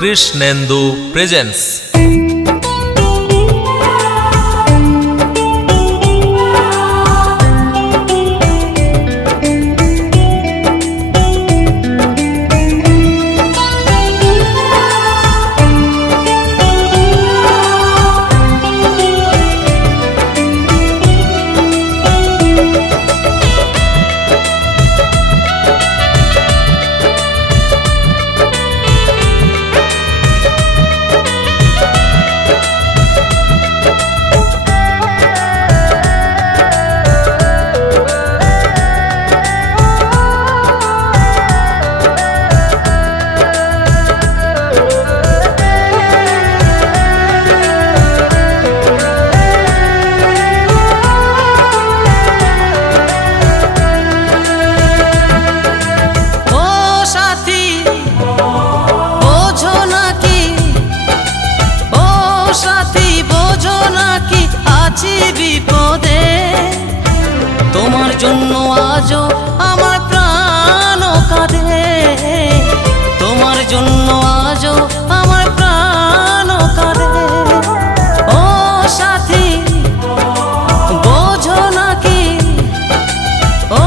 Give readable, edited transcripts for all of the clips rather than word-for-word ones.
Krishnendu presence. বিপদে তোমার জন্য আজও আমার প্রাণ কাঁদে, তোমার জন্য আজও আমার প্রাণ কাঁদে। ও সাথী বোঝো নাকি, ও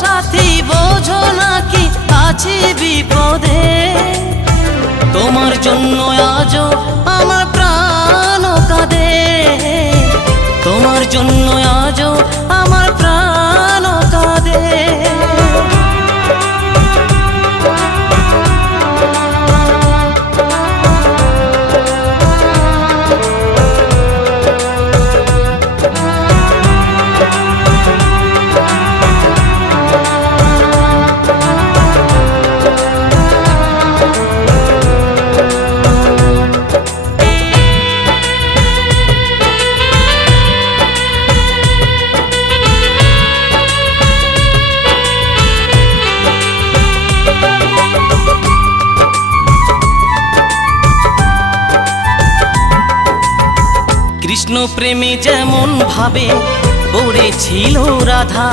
সাথী বোঝো নাকি আছি বিপদে, তোমার জন্য আজও আমার প্রাণ কাঁদে, তোমার জন্য আজও আমার প্রাণ কাঁদে। কৃষ্ণ প্রেমে যেমন ভাবে পড়েছিল রাধা,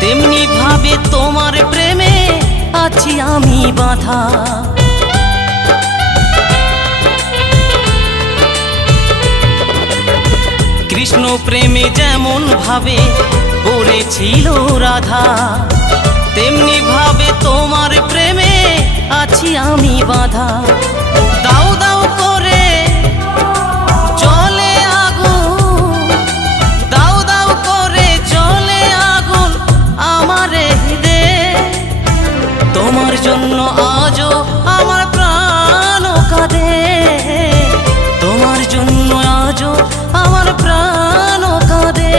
তেমনি ভাবে তোমার প্রেমে আছি আমি বাঁধা। কৃষ্ণ প্রেমে যেমন ভাবে পড়েছিল রাধা, তেমনি ভাবে তোমার প্রেমে আছি আমি বাঁধা। দাও দাও করে জলে আগুন, দাও দাও করে জলে আগুন আমার হৃদে, তোমার জন্য আজও আমার প্রাণ কাঁদে, তোমার জন্য আজও আমার প্রাণ কাঁদে।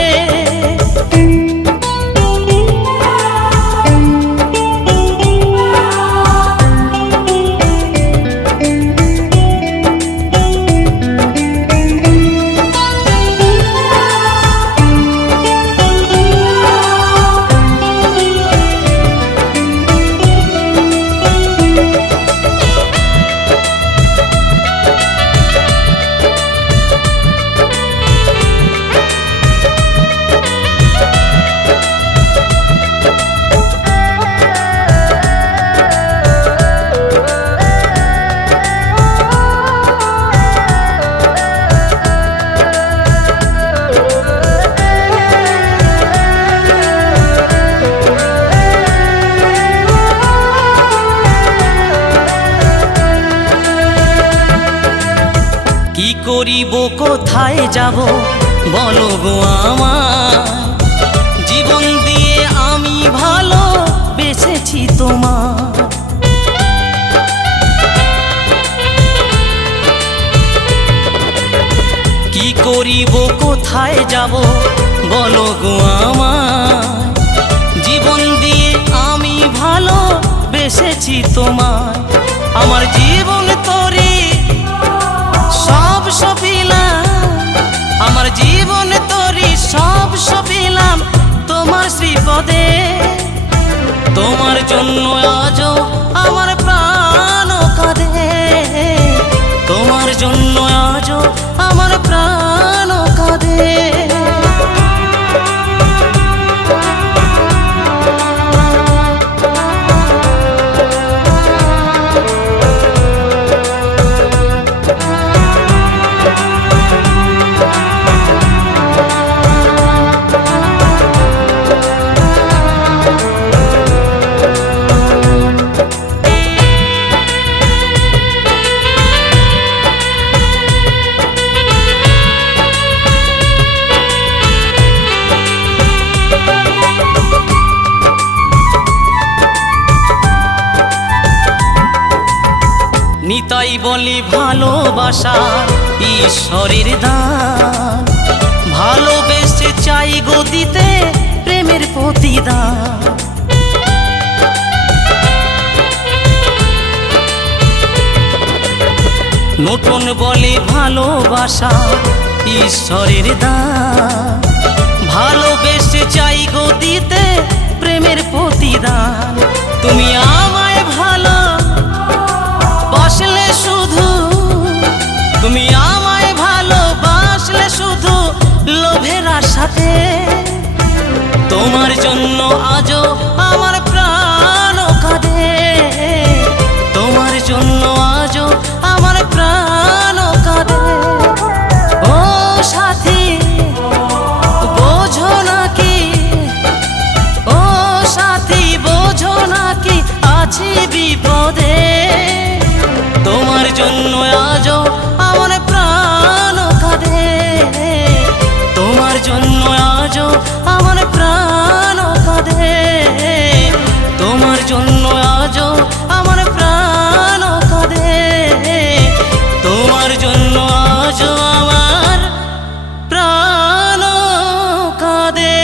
কি করিব কোথায় যাব বলো গো আমার, জীবন দিয়ে আমি ভালো বেসেছি তোমার। কি করিব কোথায় যাব বলো গো আমার, জীবন দিয়ে আমি ভালো বেসেছি তোমার। আমার জীবন তোরে সব সপিলাম, আমার জীবন তোরি সব সপিলাম তোমার শ্রীপদে, তোমার জন্য আজও আমার প্রাণ কাঁদে, তোমার জন্য আজও আমার প্রাণ কাঁদে। বলি ভালোবাসা ঈশ্বরের দান, ভালোবেসে চাই গো দিতে প্রেমের প্রতিদান। নতুন বলে ভালোবাসা ঈশ্বরের দান, ভালোবেসে চাই গো দিতে প্রেমের প্রতিদান। তুমি আমায় ভালো বাসলে শুধু, তুমি আমায় ভালোবাসলে শুধু লোভের আশাতে, তোমার জন্য আজও আমার প্রাণ কাঁদে, তোমার জন্য আজও আমার প্রাণ কাঁদে। ও সাথী বোঝো নাকি, ও সাথী বোঝো নাকি আছি বিপদে, তোমার জন্য আজও আমার প্রাণ কাঁদে, তোমার জন্য আজও আমার প্রাণ কাঁদে, তোমার জন্য আজও আমার প্রাণ কাঁদে, তোমার জন্য আজও আমার প্রাণ কাঁদে।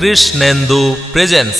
কৃষ্ণেন্দু প্রেজেন্স।